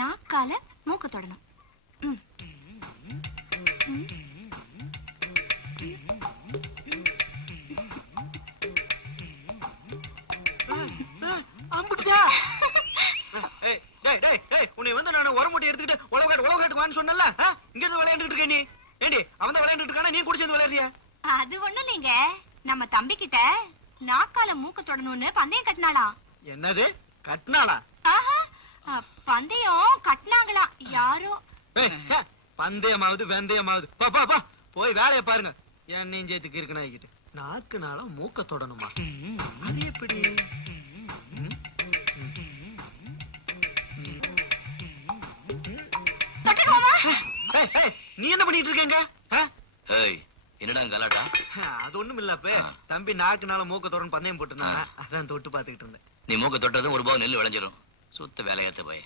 நாக்கால மூக்கு தொடணும். உன்னை வந்து நான் உரமுட்டி எடுத்துக்கிட்டு உலகாட்டு வான்னு சொன்னல, இங்க இருந்து விளையாண்டுட்டு இருக்க நீ. ஏண்டி அவன் தான் விளையாண்டுட்டு இருக்கானா, நீ கூட சேர்ந்து விளையாடுறியா? அது ஒண்ணும் இல்லைங்க, நம்ம தம்பி கிட்ட நாக்கால மூக்கு தொடணும்னு பந்தயம் கட்டினாளாம். என்னது கட்டினாளா? பந்தயம் கட்டினாங்களாம் யாரோ. பந்தயமாவது வெந்தயமாவது பா பா பா, போய் வேலையை பாருங்க. என் நெஞ்சத்துக்கு இருக்கு நாய்கிட்டு நாக்குனால மூக்க தொடணுமா? அது எப்படி? நீ என்ன பண்ணிட்டு இருக்கீங்க? என்னடா கலாட்டா? அது ஒண்ணும் இல்ல. தம்பி நாக்குனால மூக்க தொடணும் பந்தயம் போட்டுனா, அதான் தொட்டு பாத்துக்கிட்டு இருந்தேன். நீ மூக்க தொட்டதும் ஒரு பாவம் நெல் விளைஞ்சிரும். சுத்த வேலையாத்த போய்